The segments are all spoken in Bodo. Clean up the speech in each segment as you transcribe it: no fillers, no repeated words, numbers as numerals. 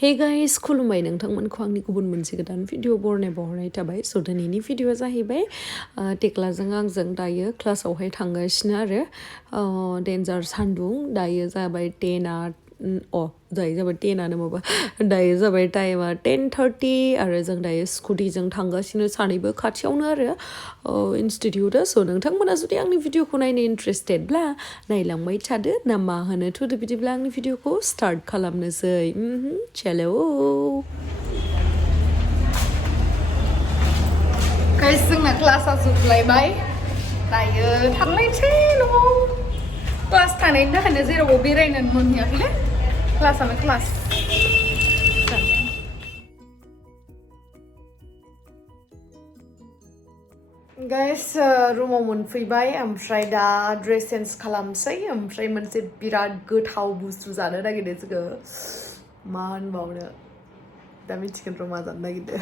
Hey guys, खुलुमबाय नोंथांमोनखौ आंनि गुबुन मोनसे गोदान भिडिअ बरनाय थाबाय स' दिनैनि भिडिअआ जाहैबाय टेक्लाजों आंजों दायो क्लासावहाय थांगासिनो आरो डेन्जार सान्दुं दायो जाबाय 10 दायो जाबाय 10 माबा दायो जाबाय टाइमा 10:30 आरो जों दायो स्कुटिजों थांगासिनो सानैबो खाथियावनो आरो इनस्टिटिउटआ स' नोंथांमोना जुदि आंनि भिडिअखौ नायनो इन्ट्रेस्टेडब्ला नायलांबाय थादो ना मा होनो थुदो बिदिब्ला आंनि भिडिअखौ स्टार्ट खालामनोसै चलो गाइस जोंना क्लासा जोबलायबाय दायो थांलायनोसै न'आव क्लास थानायनि थाखायनो जेरावबो बेरायनो मोनहैयाखैलै क्लासानो क्लास गाइस रुमाव मोनफैबाय ओमफ्राय दा ड्रेस चेन्ज खालामसै ओमफ्राय मोनसे बिराद गोथाव बुस्थु जानो नागिरदों जोङो मा होनबावनो दा मिथिगोन र' मा जानो नागिरदों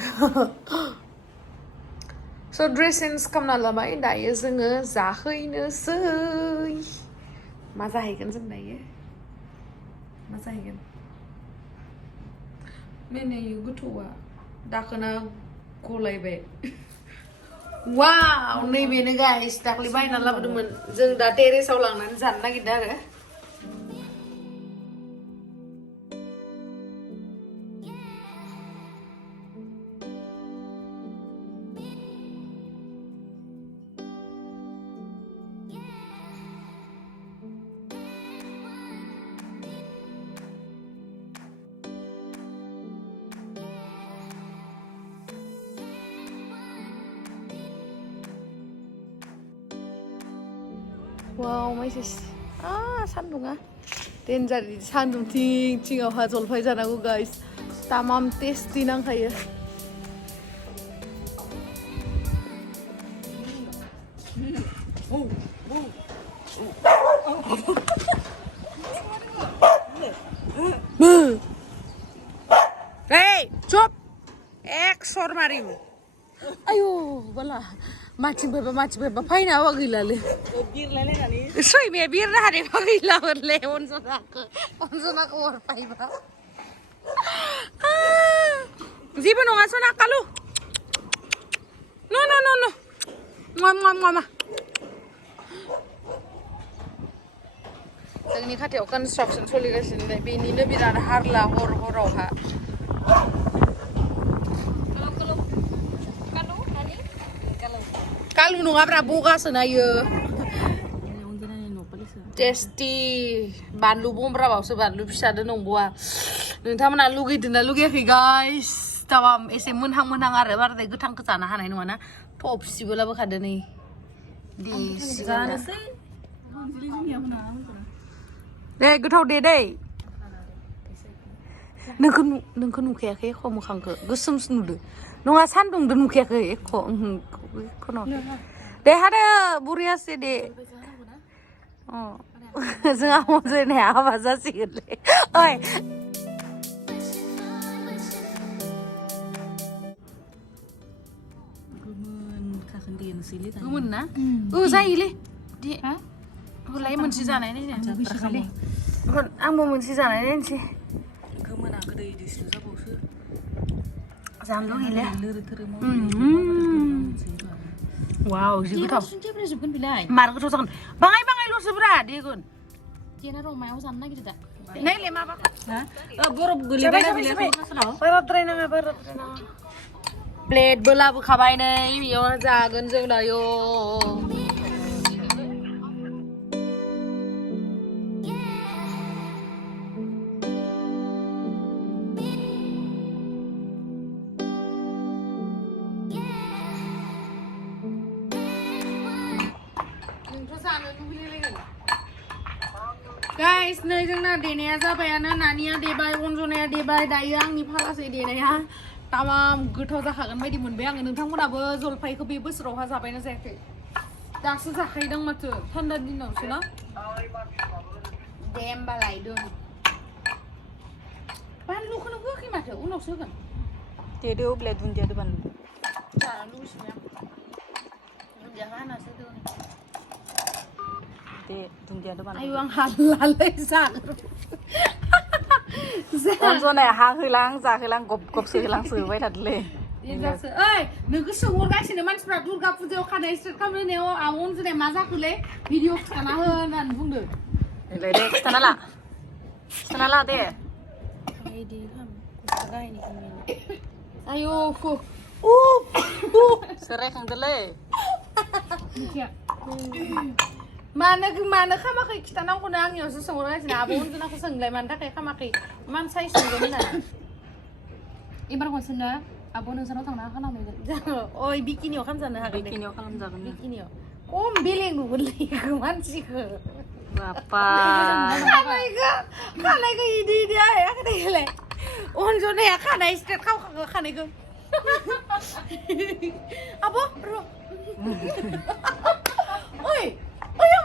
स' ड्रेस चेन्ज खालामना लाबाय दायो जोङो जाहैनोसै मा जाहैगोन जों दायो मा जाहैगोन मेनेउ गोथौआ दाखोना गलायबाय वाव नैबेनो गाइस दाख्लै बायना लाबोदोंमोन जों दा टेरेसाव लांनानै जानो नागिरदों आरो वाव माइसेस सान्दुङा डेन्जार सान्दुं थिङावहा जलफाय जानांगौ गाइस तामाम टेस्टि नांखायो Hey, chop! Exor marimu. Ayo, bala. Macing beba fine awa gilale. Bir lele nani. Soy me bir na hari ba gila orle onzo nak or paiba. Zibo no ngaso nakalu. No. Mama. जोंनि खाथियाव कन्स्ट्राक्शन सोलिगासिनो दं बेनिनो बिराद हारला हरावहा कालु नङाब्रा बगासो नायो टेस्टि बानलु बमब्राबावसो बानलु फिसादो नंगौआ नोंथांमोना लुगैदोंना लुगैयाखै गाइस तामाम एसे मोनहां आरो बारदाय गोथांखौ जानो हानाय नङाना थबसिबोलाबो खादो नै जानोसै दे गोथाव दे नोंखौ नुखायाखै एख' मोखांखौ गोसोमसो नुदो नङा सान्दुंदो नुखायाखै एख' दे हादो बुरियासो दे जोंहा मोजाङै हाबा जासिगोनलै ओइ गोमोन ना जायोलै दे होलाय मोनसे जानाय नायनो आंबो मोनसे जानाय नायनोसै गोमोना गोदै दैस्रु जाबावसो जानो लुगैले वाव जि गोथाव मार गोथाव जागोन बाङायल'सो ब्रा देगोन देना रमायाव जानो नागिरदो दा नायले माबा बरफ गोलैबाय बाराद्राय नाङा प्लेटबो लाबोखाबाय नै बेयाव जागोन जों दायो गाइस नै जोंना देनाया जाबायानो नानिया देबाय अनजनाया देबाय दायो आंनि फालासै देनाया तामाम गोथाव जाखागोन बायदि मोनबाय आङो नोंथांमोनाबो जलफायखौ बे बोसोरावहा जाबायना जायाखै दासो जाखायदों माथो थान्दा दिनावसो ना दे होमबालाय दोन बानलुखौनो होआखै माथो उनावसो होगोन देदो अब्ला दुन्दियादो बानलु जानो लुबैसिबाय आं दुन्दिया हानासो दोन दे दुन्दियादो बानलु आयौ आं हालालै जानो अनजनाया हा होलां जाहोलां गब गब सोहोलां सोबाय थादोलै देन्जारसो ओइ नोंखौ सोंहरगासिनो मानसिफ्रा दुर्गा फुजायाव खानाय स्ट्रेट खालामनायाव आब' अनजनाया मा जाखोलै भिडिअ खिथाना हो होननानै बुंदों देलाय दे खिथाना ला दे इदि खाम गस्ला गाहायनि खालामनायनि आयौ सोरायखांदोलै मानो खामाखै खिथानांगौनो आंनियावसो सोंहरगासिनो आब' अनजनाखौ सोंलाय मानि थाखाय खामाखै मान साइज सोंदों होननानै एबार खनसेनो आब' नोंसानाव थांना खालामहैगोन ओइ बिकिनियाव खालामजानो हागोन बिकिनियाव खालामजागोन बिकिनियाव खम बेलेग नुगोनलै मानसिखौ बापा खानायखौ इदि हायाखै देलाय अनजनाया खानाय स्ट्रेट खालामखाङो खानायखौ आब' र' ओइ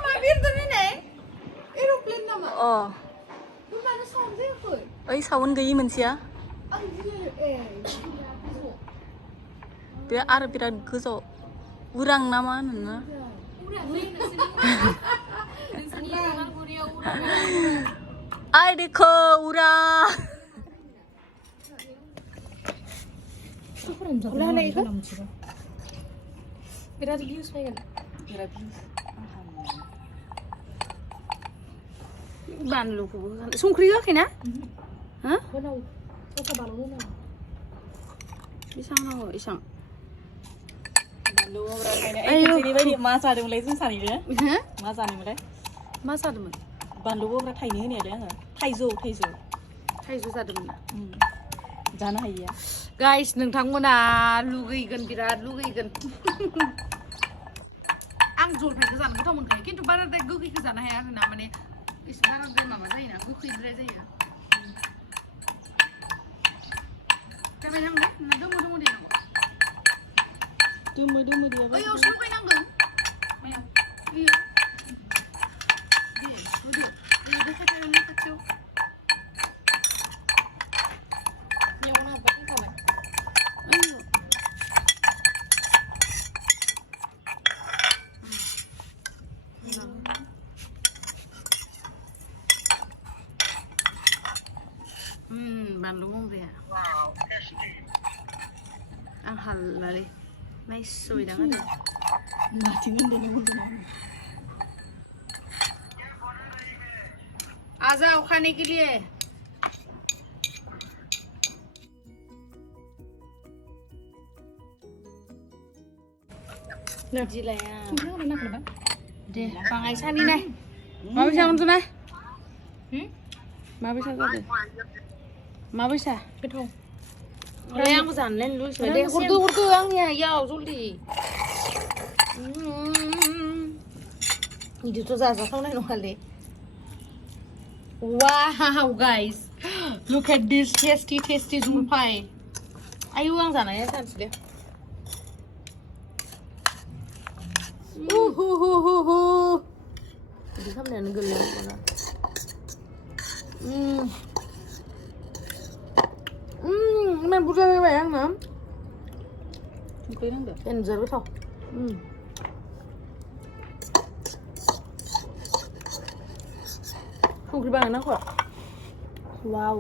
मा बिरदों नै एर'प्लेन नामा अ मानो साउन्ड जायाखै ओइ साउन्ड गैयि मोनसेया बे आरो बिराद गोजौ उरां ना मा होनोना आइ देखो उरां बिराद भिउस फैगोन बानलुखौबो संख्रि होआखैना हा होनाव दस्रा बानलु होनाव बेसां नांगौ इसां बायदि मा जादोंमोनलाय जों सानैजों हो मा जानायमोनलाय मा जादोंमोन बानलु बोब्रा थाइनै होनायालाय आङो थाइजौ थाइजौ जादोंमोन ना जानो हायिया गाइस नोंथांमोना लुगैगोन बिराद लुगैगोन आं जलफाइखौ जानो गोथाव मोनखायो खिन्थु बाराद्राय गोखैखौ जानो हाया आरोना माने एसे बाराद्राय माबा जायोना गोखैद्राय जायो जाबाय नांगौ ना दमो देनांगौ दोमो देयाबा ओइयावसो लगायनांगोन मायाव ओइयाव दे होदो ओइ खाथियाव मेगन हाब्बा फैखाबाय बानलु गंब्राया आं हालालै नाइस सहैदां आरो आ जाओ खाने के लिए जिलाया दे बाङाय सानि नाय माबैसा अनजनाय माबैसा जादों माबैसा गोथाव ओमफ्राय आंबो जानोलाय लुबैबाय दे हरदो आंनि आइयाव जल्दि बिदिथ' जाजाथावनाय नङालै wow guys look at this tasty जलफाय आयु आं जानाया जानोसै दे बिदि खालामनायानो गोरलै नङा इमान बुरजा होबाय आंनो संख्रि नांदो देनजार गोथाव संख्रि बानायनांगौ वाव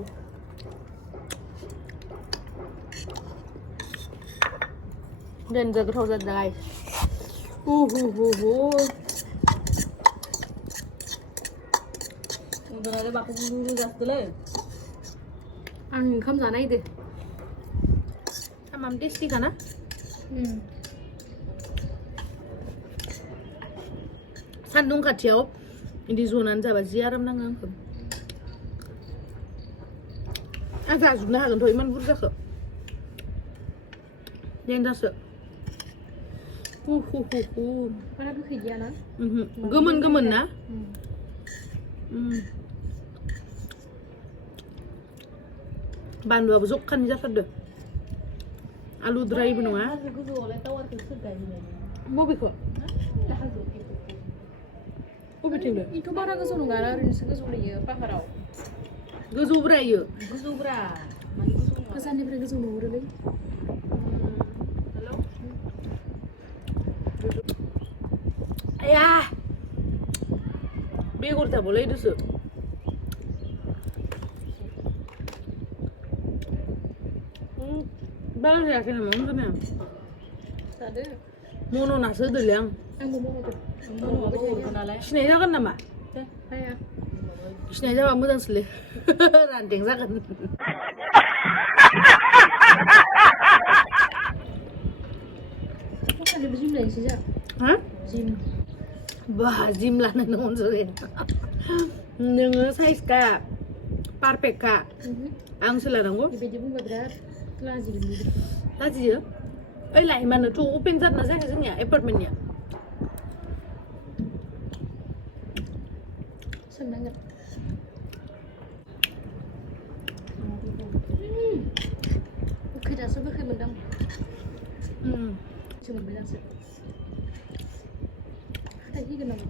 देनजार गोथाव जादों गाइस उन्दुनानै बाखौ बुरु जासोदोलै आं ओंखाम जानाय दे तामाम टेस्टी खाना सान्दुं खाथियाव बिदि जनानै जाबा जि आराम नाङो आंखौ आं जाजोबनो हागोनथ' इमान बुरजाखौ देनजारसो बारा गोखै गैयाना गोमोन ना बानलुआबो जखानि जाथारदो आलुद्रायबो नङा गोजौआवलाय टावारखौ सोर गायहैनाय बबेखौ बबेथिंनो इथ' बारा गोजौ नङा ओरैनोसो गोजौ लैयो पाहाराव गोजौब्रा इयो गोजौब्रा माने गोजौ गोजाननिफ्राय गोजौ नुहुरोलै आया बेगर जाबालाय दोसो बारा जायाखै नामा उन्दुनाया जादो मन'नासो होदोलै आं आंबो मावदो खिनाय जागोन नामा हाया खिनाय जाबा मोजांसोलै रानदें जागोन खालिबो जिम लायनोसै जा हा जिम बा जिम लानो अनजों नोङो साइजखा पारफेक्टखा आंसो लानांगौ बेबायदि बुंबा बिराद लाजिगोन लाजियो ओइ लाइमानोथ' अपेन जादोंना जायाखै जोंनिया एपार्टमेन्टनिया सोंनांगोन गोखै दासो गोखै मोनदां सो मोनबाय दासो हाथाय होगोन नामा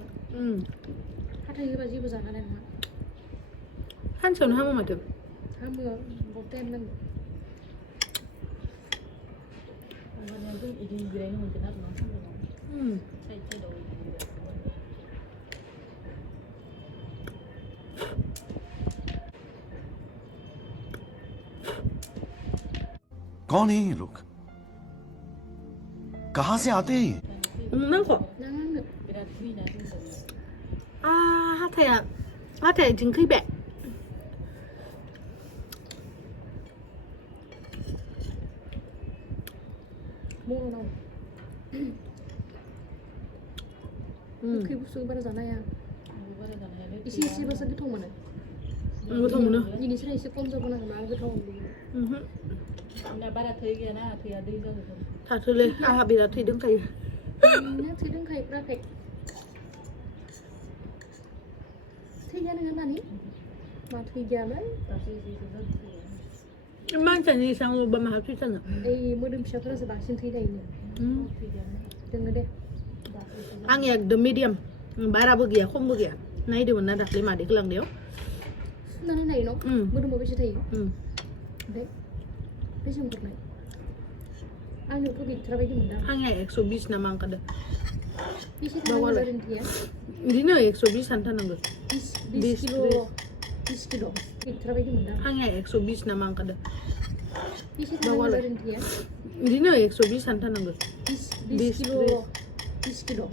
हाथाय होबा जेबो जानो हानाय नङा सानसेयावनो हामो माथो हामो बहुत टाइम नांगौ कौन है ये लोग कहाँ से आते हैं ये? नांगौ नांगौ हाथाया इथिं खैबाय मनाव गोखै बुस्थु बारा जानो हाया एसे एसेबासो गोथाव मोनो गोथाव मोनो बेनिफ्राय एसे खम जाबोनांगोन आरो गोथाव मोनो बारा थै गैयाना थैया दै जाजोबो थाथोलै आंहा बिराद थै दंखायो थै दंखायो पारफेक्ट थै गैया नोङो नानि मा थै गैयामोन मानसियानो एसेबां ल'बा माहा थै जानो ओइ मोदोम फिसाफोरासो बांसिन थै दायोनो दोङो दे आं एकदम मिडियाम बाराबो गैया खमबो गैया नायदोंमोन ना दाख्लै मादैखौ लांनायाव सुनानै नायो न' मोदोमाव बेसे थायो ओमफ्राय बेसे ओंखारनाय आंनियावथ' गैथारा बायदि मोनदां आंनिया 120 नामा ओंखारदों बेसे थानांगौ जादों थैया बिदिनो 120 आनो थानांगौ 20 किल' गैथारा बायदि मोनदां आंनिया 120 नामा ओंखारदों बेसे थानांगौ जादों थैया बिदिनो 120 आनो थानांगौ 20 किल' 20 किल'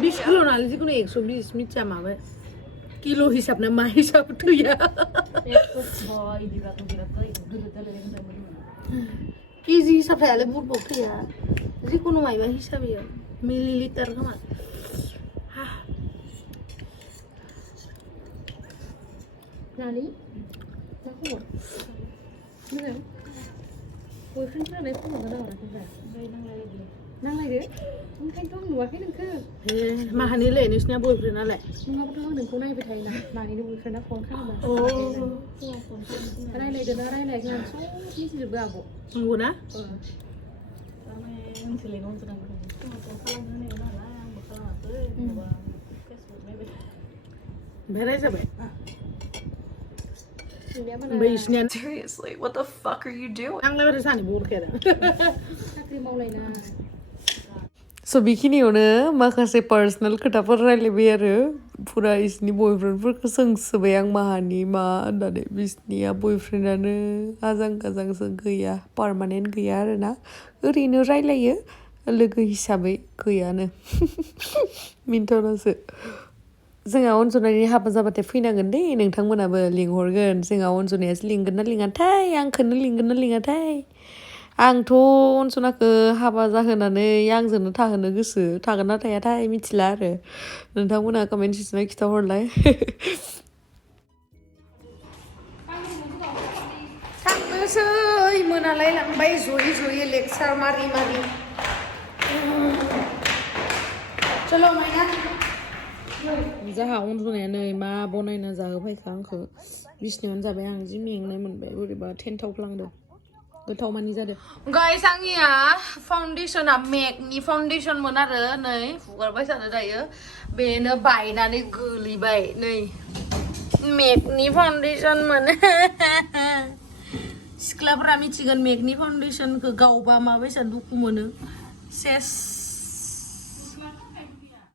20 किल' नालाय जिखुनु 120 मिथिया माबा किल' हिसाब ना मा हिसाब थैया केजि हिसाब थायालै बुरबक थैया जिखुनु मायबा हिसाबै मिलिलिटार खोमा नानि मा खबर मोजां बयफ्रेन्डफोरालाय फन हरगोन ना हराखैब्रा नांलायदो ओंखायनोथ' आं नुवाखै नोंखो माहानिलै नोंसिना बयफ्रेन्डआलाय नङाबाथ' आं नोंखौ नायबाय थायोना नानिनो बयफ्रेन्डआ फन खालामो रायलायदो ना रायलायाखै आं सब मिथिजोबो आब' नंगौना ओमफ्राय रायजाबाय ओमफ्राय इसिनिया Seriously, what the fuck are you doing? आंलाय बोरै सानैबो हरखाया साख्रि मावलायना स' बेखिनियावनो माखासे पार्सनेल खोथाफोर रायलायबाय आरो फुरा इसनि बयफ्रेन्डफोरखौ सोंसोबाय आं माहानि मा होननानै बिसनिया बयफ्रेन्डआनो आजां गाजांसो गैया पार्मानेन्ट गैया आरोना ओरैनो रायलायो लोगो हिसाबै गैयानो मिन्थावनासो जोंहा अनजनायनि हाबा जाबाथाय फैनांगोन दे नोंथांमोनाबो लिंहरगोन जोंहा अनजनायासो लिंगोन ना लिङाथाय आंखौनो लिंगोन ना लिङाथाय आंथ' अनसनाखौ हाबा जाहोनानै आंजोंनो थाहोनो गोसो थागोन ना थायाथाय मिथिला आरो नोंथांमोना कमेन्ट सेक्सनाव खिथाहरलाय थांनोसै मोनालाय लांबाय जयै जयै लेक्सार मारि मारि चलो माइना जाहा उन्दुनाया नै मा बनायना जाहोफैखा आंखौ बिसिनायावनो जाबाय आं जि मेंनाय मोनबाय बोरैबा थेन्थावफ्लांदों गोथाव मानि जादों गाइस आंनिया फाउन्डेसना मेकनि फाउन्डेसनमोन आरो नै हुगारबाय थानो दायो बेनो बायनानै गोलैबाय नै मेकनि फाउन्डेसनमोन सिख्लाफोरा मिथिगोन मेकनि फाउन्डेसनखौ गावबा माबायसा दुखु मोनो सेस